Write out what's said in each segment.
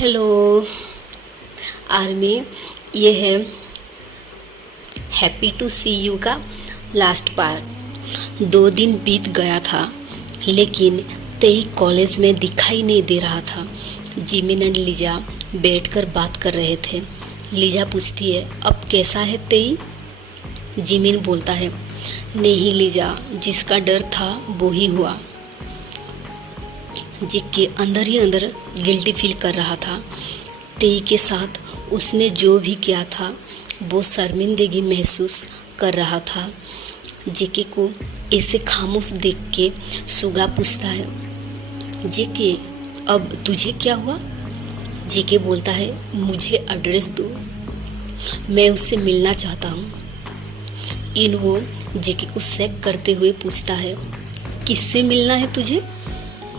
Hello army, ये है happy to C you का लास्ट पार्ट। 2 दिन बीत गया था लेकिन तेई कॉलेज में दिखाई नहीं दे रहा था। जिमिन एंड लीजा बैठकर बात कर रहे थे। लीजा पूछती है, अब कैसा है तेई? जिमिन बोलता है, नहीं लीजा, जिसका डर था वो ही हुआ। जिक्के अंदर ही अंदर गिल्टी फील कर रहा था। तेई के साथ उसने जो भी किया था वो शर्मिंदगी महसूस कर रहा था। जेके को ऐसे खामोश देख के सुगा पूछता है, जेके अब तुझे क्या हुआ? जेके बोलता है, मुझे एड्रेस दो, मैं उससे मिलना चाहता हूँ। इन वो जेके को शेक करते हुए पूछता है, किससे मिलना है तुझे?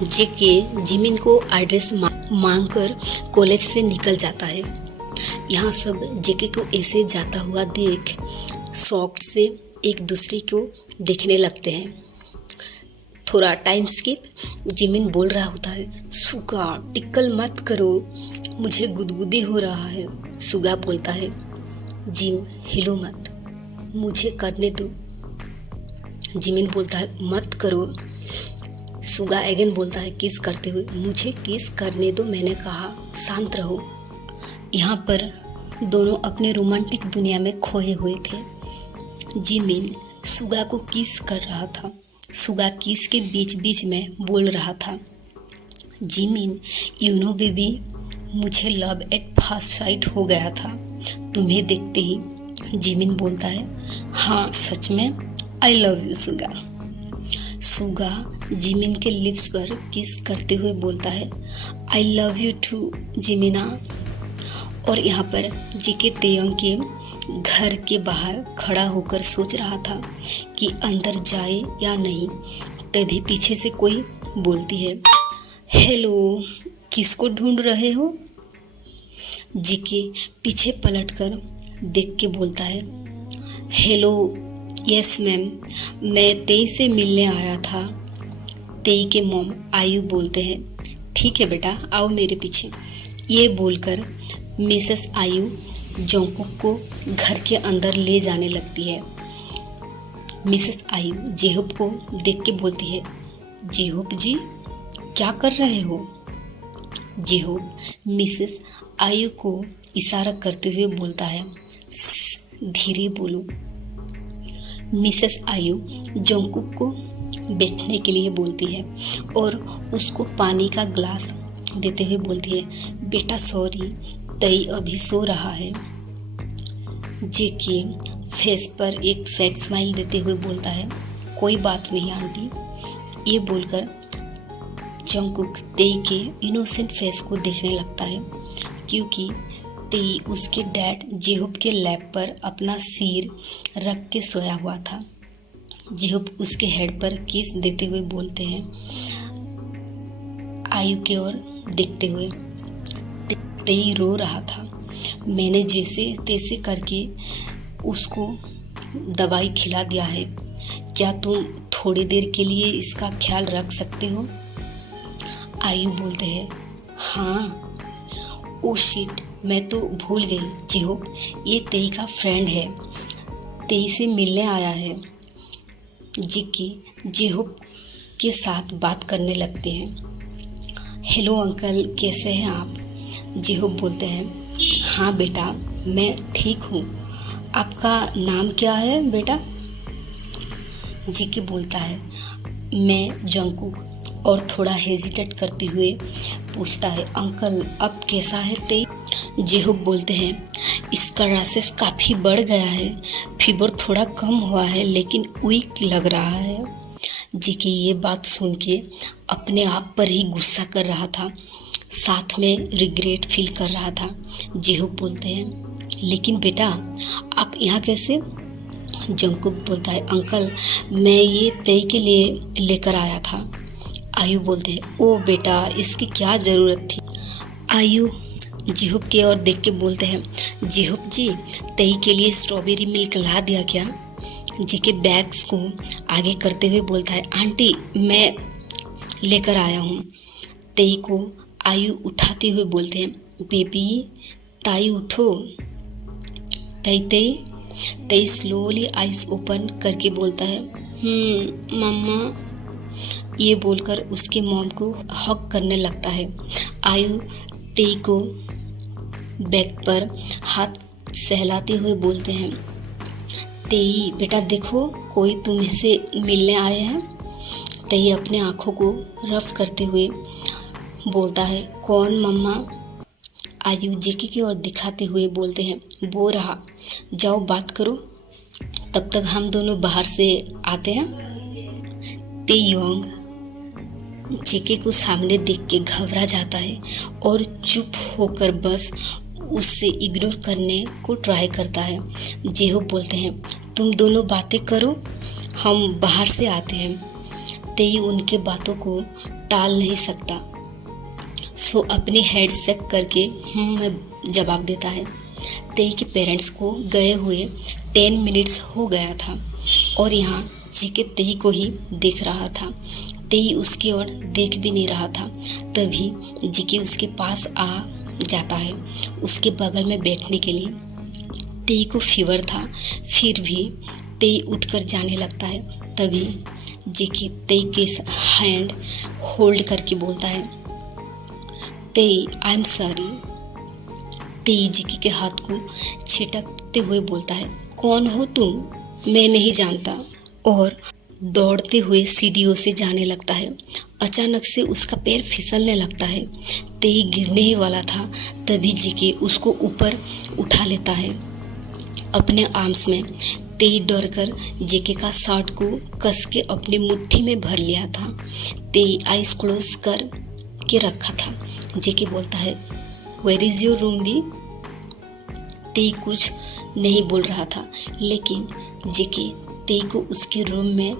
जेके जिमिन को एड्रेस मांगकर कॉलेज से निकल जाता है। यहाँ सब जेके को ऐसे जाता हुआ देख शॉक से एक दूसरे को देखने लगते हैं। थोड़ा टाइम स्किप, जिमिन बोल रहा होता है, सुगा टिकल मत करो, मुझे गुदगुदी हो रहा है। सुगा बोलता है, जिम हिलो मत, मुझे करने दो। जिमिन बोलता है, मत करो। सुगा अगेन बोलता है किस करते हुए, मुझे किस करने दो, मैंने कहा, शांत रहो। यहाँ पर दोनों अपने रोमांटिक दुनिया में खोए हुए थे। जिमिन सुगा को किस कर रहा था। सुगा किस के बीच बीच में बोल रहा था, जिमिन यू नो बेबी, मुझे लव एट फर्स्ट साइट हो गया था तुम्हें देखते ही। जिमिन बोलता है, हाँ सच में, आई love you Suga. Suga Jimin के लिप्स पर किस करते हुए बोलता है, आई लव यू टू जिमिना। और यहाँ पर जेके तेयंग के घर के बाहर खड़ा होकर सोच रहा था कि अंदर जाए या नहीं। तभी पीछे से कोई बोलती है, हेलो, किसको ढूंढ रहे हो? जेके पीछे पलटकर देख के बोलता है, हेलो, यस मैम, मैं तेई से मिलने आया था। तेई के मॉम आयु बोलते हैं, ठीक है बेटा, आओ मेरे पीछे। ये बोलकर मिसेस आयु जोंकुक को घर के अंदर ले जाने लगती है। मिसेस आयु जेहोब को देख के बोलती है, जेहोब जी क्या कर रहे हो? जेहोब मिसेस आयु को इशारा करते हुए बोलता है, धीरे बोलो। मिसेस आयु जोंकुक को बैठने के लिए बोलती है और उसको पानी का ग्लास देते हुए बोलती है, बेटा सॉरी, तेई अभी सो रहा है। जेके फेस पर एक फेक स्माइल देते हुए बोलता है, कोई बात नहीं आंटी। ये बोलकर जोंकुक तेई के इनोसेंट फेस को देखने लगता है, क्योंकि तेई उसके डैड जेहोब के लैप पर अपना सिर रख के सोया हुआ था। जेहोब उसके हेड पर किस देते हुए बोलते हैं, आयु की ओर देखते हुए, तेई रो रहा था, मैंने जैसे तैसे करके उसको दवाई खिला दिया है, क्या तुम थोड़ी देर के लिए इसका ख्याल रख सकते हो? आयु बोलते हैं, हाँ। ओ शिट, मैं तो भूल गई जेहोब, ये तेई का फ्रेंड है, तेई से मिलने आया है। जेके जेहोब के साथ बात करने लगते हैं। हेलो अंकल, कैसे हैं आप? जेहोब बोलते हैं, हाँ बेटा, मैं ठीक हूँ, आपका नाम क्या है बेटा? जेके बोलता है, मैं जोंकुक, और थोड़ा हेजिटेट करते हुए पूछता है, अंकल अब कैसा है तेई? जेहोब बोलते हैं, इसका रैशेस काफ़ी बढ़ गया है, फीवर थोड़ा कम हुआ है लेकिन वीक लग रहा है। जेके ये बात सुन के अपने आप पर ही गुस्सा कर रहा था, साथ में रिग्रेट फील कर रहा था। जेहोब बोलते हैं, लेकिन बेटा आप यहाँ कैसे? जोंकुक बोलता है, अंकल मैं ये तेई के लिए लेकर आया था। आयु बोलते हैं, ओ बेटा, इसकी क्या ज़रूरत थी? आयु जेहोब की ओर देख के बोलते हैं, जेहोब जी, तेई के लिए स्ट्रॉबेरी मिल्क ला दिया क्या? जेके बैग्स को आगे करते हुए बोलता है, आंटी मैं लेकर आया हूँ। तेई को आयु उठाते हुए बोलते हैं, बेबी ताई उठो। तई तई तई स्लोली आइज ओपन करके बोलता है, मम्मा। ये बोलकर उसके मॉम को हक करने लगता है। आयु तेई को बैक पर हाथ सहलाते हुए बोलते हैं, तेई बेटा देखो कोई तुमसे मिलने आए हैं। तेई अपने आँखों को रफ करते हुए बोलता है, कौन मम्मा। आयु जेके की ओर दिखाते हुए बोलते हैं, वो रहा, जाओ बात करो, तब तक हम दोनों बाहर से आते हैं। तेयोंग जेके को सामने देख के घबरा जाता है और चुप होकर बस उससे इग्नोर करने को ट्राई करता है। जेहो बोलते हैं, तुम दोनों बातें करो, हम बाहर से आते हैं। तेई उनके बातों को टाल नहीं सकता, सो अपनी हेड सेक करके में जवाब देता है। तेई के पेरेंट्स को गए हुए 10 मिनट्स हो गया था और यहाँ जेके तेई को ही देख रहा था। तेई उसकी ओर देख भी नहीं रहा था। तभी जेके उसके पास आ जाता है उसके बगल में बैठने के लिए। तेई को फीवर था, फिर भी तेई उठकर जाने लगता है। तभी जेके तेई के हैंड होल्ड करके बोलता है, तेई आई एम सॉरी। तेई जेके के हाथ को छिटकते हुए बोलता है, कौन हो तुम, मैं नहीं जानता, और दौड़ते हुए सीढ़ियों से जाने लगता है। अचानक से उसका पैर फिसलने लगता है। तेई गिरने ही वाला था, तभी जेके उसको ऊपर उठा लेता है अपने आर्म्स में। तेई डरकर जेके का शर्ट को कस के अपनी मुट्ठी में भर लिया था। तेई आइज क्लोज कर के रखा था। जेके बोलता है, वेयर इज योर रूम भी। तेई कुछ नहीं बोल रहा था, लेकिन जेके तेई को उसके रूम में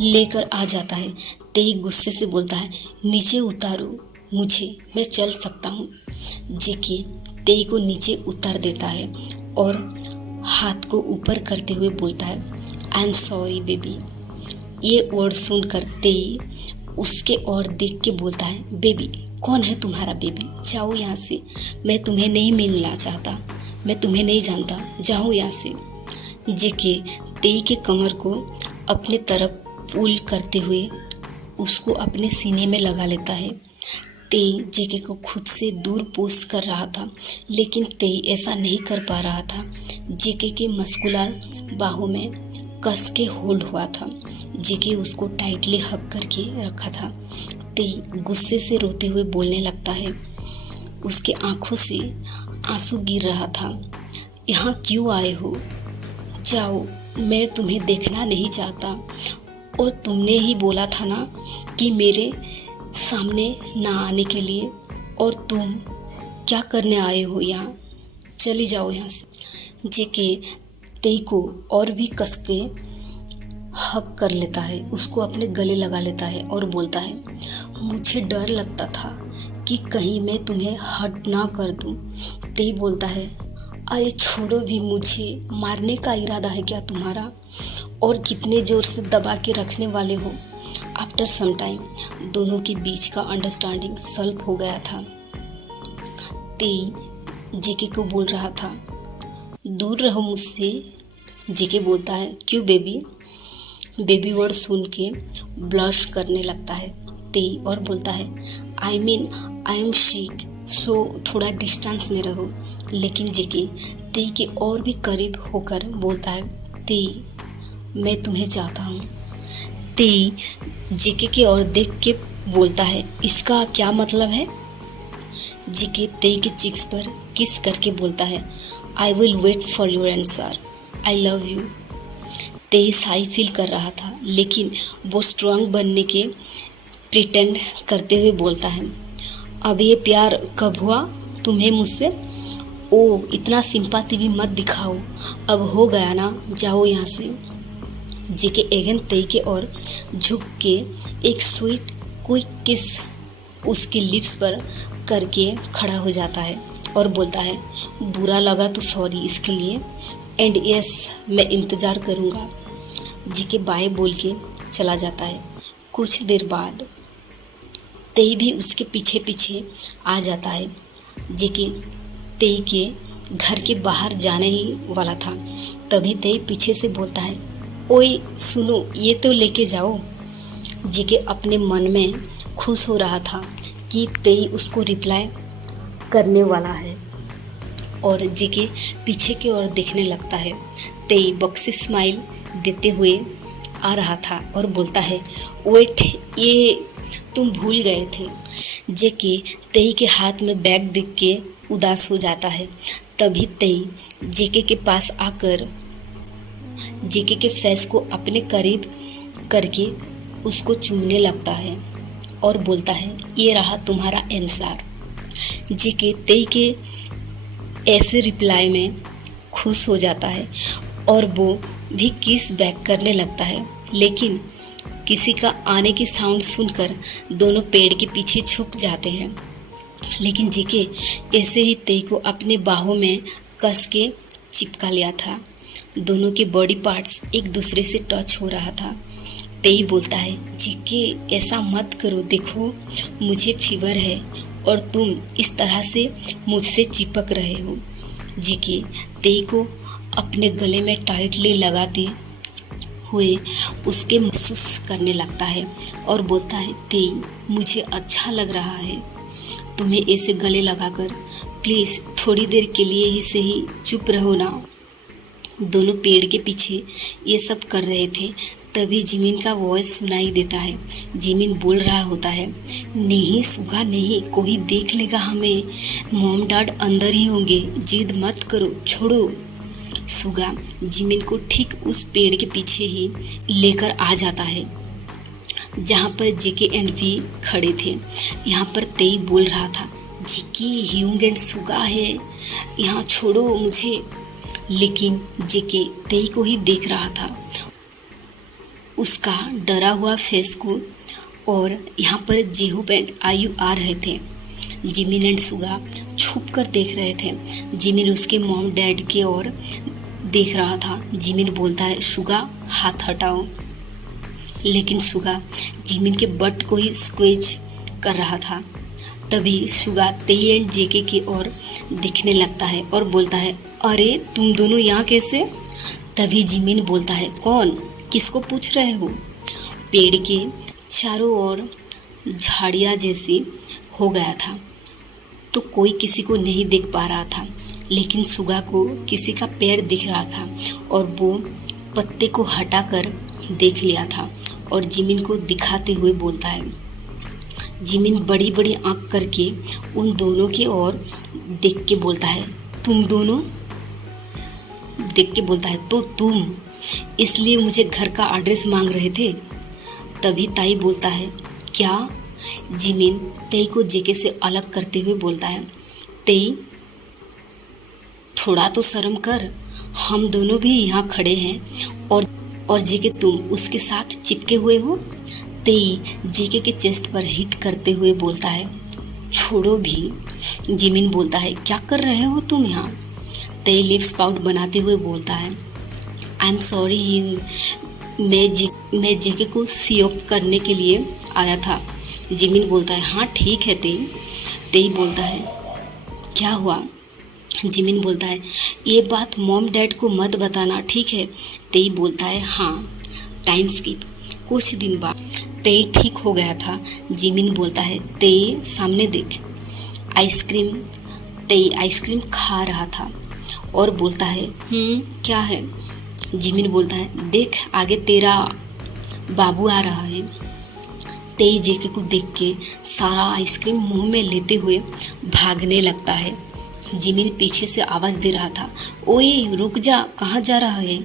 लेकर आ जाता है। तेई गुस्से से बोलता है, नीचे उतारो मुझे, मैं चल सकता हूँ। जेके तेई को नीचे उतार देता है और हाथ को ऊपर करते हुए बोलता है, आई एम सॉरी बेबी। ये वर्ड सुनकर तेई उसके ओर देख के बोलता है, बेबी कौन है तुम्हारा बेबी, जाओ यहाँ से, मैं तुम्हें नहीं मिलना चाहता, मैं तुम्हें नहीं जानता, जाओ यहाँ से। जेके तेई के कमर को अपने तरफ पुल करते हुए उसको अपने सीने में लगा लेता है। तेई जेके को खुद से दूर पुश कर रहा था, लेकिन तेई ऐसा नहीं कर पा रहा था। जेके के मस्कुलर बाहों में कस के होल्ड हुआ था। जेके उसको टाइटली हक करके रखा था। तेई गुस्से से रोते हुए बोलने लगता है। उसके आंखों से आंसू गिर रहा था। यहाँ क्यों आए हो, जाओ, मैं तुम्हें देखना नहीं चाहता, और तुमने ही बोला था ना कि मेरे सामने ना आने के लिए, और तुम क्या करने आए हो यहाँ, चली जाओ यहाँ से। जेके तेई को और भी कस के हक कर लेता है, उसको अपने गले लगा लेता है और बोलता है, मुझे डर लगता था कि कहीं मैं तुम्हें हर्ट ना कर दूँ। तेई बोलता है, अरे छोड़ो भी, मुझे मारने का इरादा है क्या तुम्हारा, और कितने ज़ोर से दबा के रखने वाले हो। आफ्टर सम टाइम दोनों के बीच का अंडरस्टैंडिंग सॉल्व हो गया था। तेई जेके को बोल रहा था, दूर रहो मुझसे। जेके बोलता है, क्यों बेबी। बेबी वर्ड सुन के ब्लश करने लगता है तेई और बोलता है, आई एम सिक, सो थोड़ा डिस्टेंस में रहो। लेकिन जेके तेई के और भी करीब होकर बोलता है, तेई मैं तुम्हें चाहता हूँ। तेई जेके की ओर देख के बोलता है, इसका क्या मतलब है। जेके तेई के चिक्स पर किस करके बोलता है, I will wait for your answer, I love you. तेई शाई फील कर रहा था, लेकिन वो स्ट्रांग बनने के प्रिटेंड करते हुए बोलता है, अब ये प्यार कब हुआ तुम्हें मुझसे। ओ इतना सिंपैथी भी मत दिखाओ, अब हो गया ना, जाओ यहाँ से। जेके एगन तेई के ओर झुक के एक स्वीट क्विक किस उसके लिप्स पर करके खड़ा हो जाता है और बोलता है, बुरा लगा तो सॉरी इसके लिए, एंड यस मैं इंतज़ार करूँगा। जेके बाय बोल के चला जाता है। कुछ देर बाद तेई भी उसके पीछे पीछे आ जाता है। जेके तेई के घर के बाहर जाने ही वाला था। तभी तेई पीछे से बोलता है, ओए सुनो, ये तो लेके जाओ। जेके अपने मन में खुश हो रहा था कि तेई उसको रिप्लाई करने वाला है और जेके पीछे की ओर देखने लगता है। तेई बक्सी स्माइल देते हुए आ रहा था और बोलता है, वेट, ये तुम भूल गए थे। जेके तेई के हाथ में बैग देख के उदास हो जाता है। तभी तेई जेके के पास आकर जेके के फेस को अपने करीब करके उसको चूमने लगता है और बोलता है, ये रहा तुम्हारा आंसर। जेके तेई के ऐसे रिप्लाई में खुश हो जाता है और वो भी किस बैक करने लगता है। लेकिन किसी का आने की साउंड सुनकर दोनों पेड़ के पीछे छुप जाते हैं। लेकिन जेके ऐसे ही तेई को अपने बाहों में कस के चिपका लिया था। दोनों के बॉडी पार्ट्स एक दूसरे से टच हो रहा था। तेई बोलता है, जेके ऐसा मत करो, देखो मुझे फीवर है और तुम इस तरह से मुझसे चिपक रहे हो। जेके तेई को अपने गले में टाइटली लगाते हुए उसके महसूस करने लगता है और बोलता है, तेई मुझे अच्छा लग रहा है तुम्हें ऐसे गले लगाकर, प्लीज़ थोड़ी देर के लिए ही सही चुप रहो ना। दोनों पेड़ के पीछे ये सब कर रहे थे। तभी जिमिन का वॉइस सुनाई देता है। जिमिन बोल रहा होता है, नहीं सुगा नहीं, कोई देख लेगा हमें, मॉम डैड अंदर ही होंगे, जिद मत करो, छोड़ो। सुगा जिमिन को ठीक उस पेड़ के पीछे ही लेकर आ जाता है जहाँ पर जेके एंड वी खड़े थे। यहाँ पर तेई बोल रहा था, जेके ह्यूंग एंड सुगा है, यहाँ छोड़ो मुझे। लेकिन जेके तेई को ही देख रहा था, उसका डरा हुआ फेस को, और यहाँ पर जेहूब एंड आयु आ रहे थे। जिमिन एंड सुगा छुप कर देख रहे थे। जिमिन उसके मॉम डैड के ओर देख रहा था। जिमिन बोलता है, सुगा हाथ हटाओ। लेकिन सुगा जिमिन के बट को ही स्क्वेच कर रहा था। तभी सुगा तेई एंड जेके की ओर दिखने लगता है और बोलता है, अरे तुम दोनों यहाँ कैसे? तभी जिमिन बोलता है, कौन, किसको पूछ रहे हो? पेड़ के चारों ओर झाड़ियाँ जैसी हो गया था तो कोई किसी को नहीं देख पा रहा था। लेकिन सुगा को किसी का पैर दिख रहा था और वो पत्ते को हटाकर देख लिया था और जिमिन को दिखाते हुए बोलता है। जिमिन बड़ी बड़ी आंख करके उन दोनों की ओर देख के बोलता है, तुम दोनों? देख के बोलता है, तो तुम इसलिए मुझे घर का एड्रेस मांग रहे थे? तभी ताई बोलता है, क्या? जिमिन तेई को जेके से अलग करते हुए बोलता है, तेई थोड़ा तो शर्म कर, हम दोनों भी यहाँ खड़े हैं और जेके तुम उसके साथ चिपके हुए हो। तेई जेके के चेस्ट पर हिट करते हुए बोलता है, छोड़ो भी। जिमिन बोलता है, क्या कर रहे हो तुम यहाँ? तेई लिप्स पाउट बनाते हुए बोलता है, आई एम सॉरी, मैं जेके को सीओप करने के लिए आया था। जिमिन बोलता है, हाँ ठीक है तेई। तेई बोलता है, क्या हुआ? जिमिन बोलता है, ये बात मॉम डैड को मत बताना, ठीक है? तेई बोलता है, हाँ। Time skip. कुछ दिन बाद तेई ठीक हो गया था। जिमिन बोलता है, तेई सामने देख आइसक्रीम। तेई आइसक्रीम खा रहा था और बोलता है, क्या है? जिमिन बोलता है, देख आगे तेरा बाबू आ रहा है। तेई जेके को देख के सारा आइसक्रीम मुंह में लेते हुए भागने लगता है। जिमिन पीछे से आवाज़ दे रहा था, ओए रुक जा, कहाँ जा रहा है?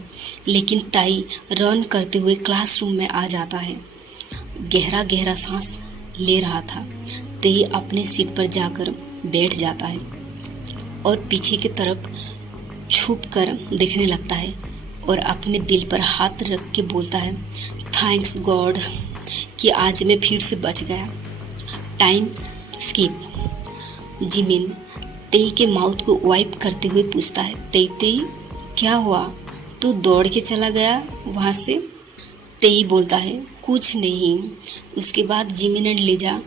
लेकिन ताई रन करते हुए क्लासरूम में आ जाता है। गहरा गहरा सांस ले रहा था। तेई अपने सीट पर जाकर बैठ जाता है और पीछे की तरफ छुप कर देखने लगता है और अपने दिल पर हाथ रख के बोलता है, थैंक्स गॉड कि आज मैं फिर से बच गया। Time skip. जिमिन तेई के माउथ को वाइप करते हुए पूछता है, तेई क्या हुआ? तू दौड़ के चला गया वहाँ से? तेई बोलता है, कुछ नहीं। उसके बाद जिमिन एंड लीजा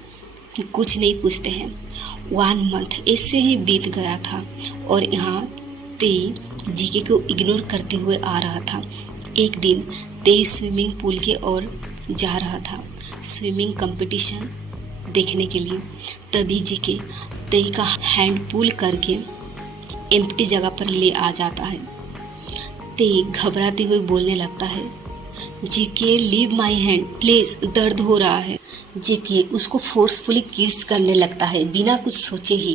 कुछ नहीं पूछते हैं। 1 मंथ ऐसे ही बीत गया था और यहाँ तेई जीके को इग्नोर करते हुए आ रहा था। एक दिन तेई स्विमिंग पूल की ओर जा रहा था स्विमिंग कंपटीशन देखने के लिए। तभी जीके तेई का हैंड पुल करके एम्प्टी जगह पर ले आ जाता है। तेई घबराते हुए बोलने लगता है, GK leave my hand please, दर्द हो रहा है। जीके उसको फोर्सफुली किस करने लगता है बिना कुछ सोचे ही।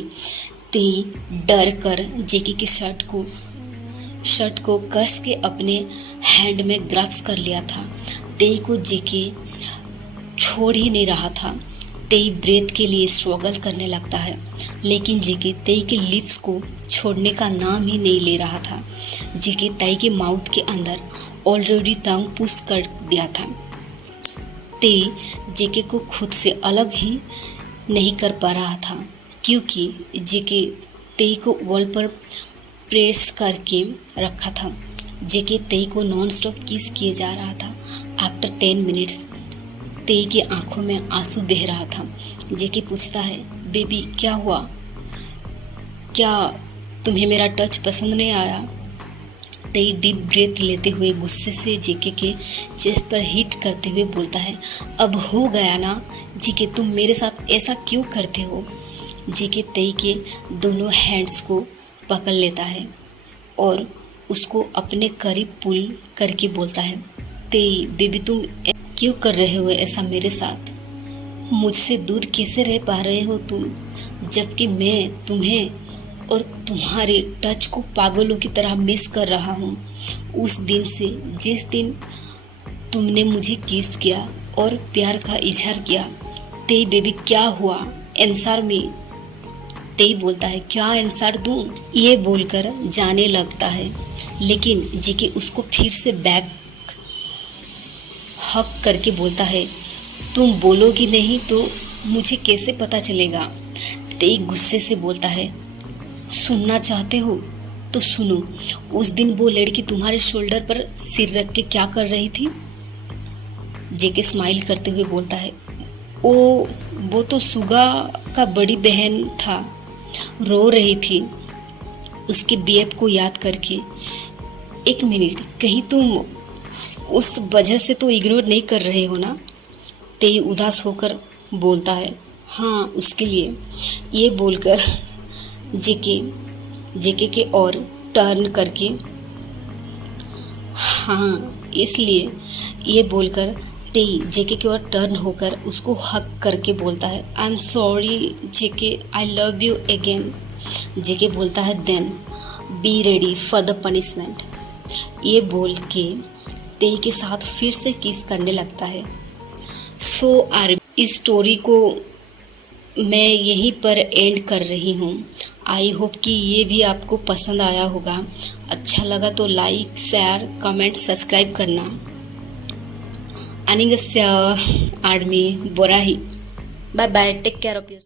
तेई डर कर जेके की शर्ट को कस के अपने हैंड में ग्रास्प कर लिया था। तेई को जेके छोड़ ही नहीं रहा था। तेई ब्रेथ के लिए स्ट्रगल करने लगता है, लेकिन जेके तेई के लिप्स को छोड़ने का नाम ही नहीं ले रहा था। जेके तेई के माउथ के अंदर ऑलरेडी टंग पुश कर दिया था। तेई जेके को खुद से अलग ही नहीं कर पा रहा था, क्योंकि जेके तेई को वॉल पर प्रेस करके रखा था। जेके तेई को नॉन स्टॉप किस किए जा रहा था। आफ्टर 10 मिनट्स तेई की आंखों में आंसू बह रहा था। जेके पूछता है, बेबी क्या हुआ? क्या तुम्हें मेरा टच पसंद नहीं आया? तेई डीप ब्रेथ लेते हुए गुस्से से जेके के चेस्ट पर हिट करते हुए बोलता है, अब हो गया ना जेके, तुम मेरे साथ ऐसा क्यों करते हो? जेके तेई के दोनों हैंड्स को पकड़ लेता है और उसको अपने करीब पुल करके बोलता है, तेई बेबी तुम क्यों कर रहे हो ऐसा मेरे साथ? मुझसे दूर कैसे रह पा रहे हो तुम, जबकि मैं तुम्हें और तुम्हारे टच को पागलों की तरह मिस कर रहा हूँ। उस दिन से जिस दिन तुमने मुझे किस किया और प्यार का इजहार किया। तेई बेबी क्या हुआ? आंसर में। तेई बोलता है, क्या आंसर दूँ? ये बोलकर जाने लगता है, लेकिन जेके उसको फिर से बैक हक करके बोलता है, तुम बोलोगी नहीं तो मुझे कैसे पता चलेगा? तेई गुस्से से बोलता है, सुनना चाहते हो तो सुनो, उस दिन वो लड़की तुम्हारे शोल्डर पर सिर रख के क्या कर रही थी? जेके स्माइल करते हुए बोलता है, वो तो सुगा का बड़ी बहन था, रो रही थी उसके बीएफ को याद करके। एक मिनट, कहीं तुम उस वजह से तो इग्नोर नहीं कर रहे हो ना? तेई उदास होकर बोलता है, हाँ उसके लिए। ये बोलकर जेके के और टर्न करके, हाँ इसलिए। ये बोलकर तेई जेके की ओर टर्न होकर उसको हक करके बोलता है, I am sorry JK, I love you again. JK बोलता है, then be ready for the punishment. ये बोल के तेई के साथ फिर से किस करने लगता है। सो इस स्टोरी को मैं यहीं पर एंड कर रही हूँ। आई होप कि ये भी आपको पसंद आया होगा। अच्छा लगा तो लाइक, शेयर, कमेंट, सब्सक्राइब करना। आणि आर्मी बोराही। Bye bye, take care of your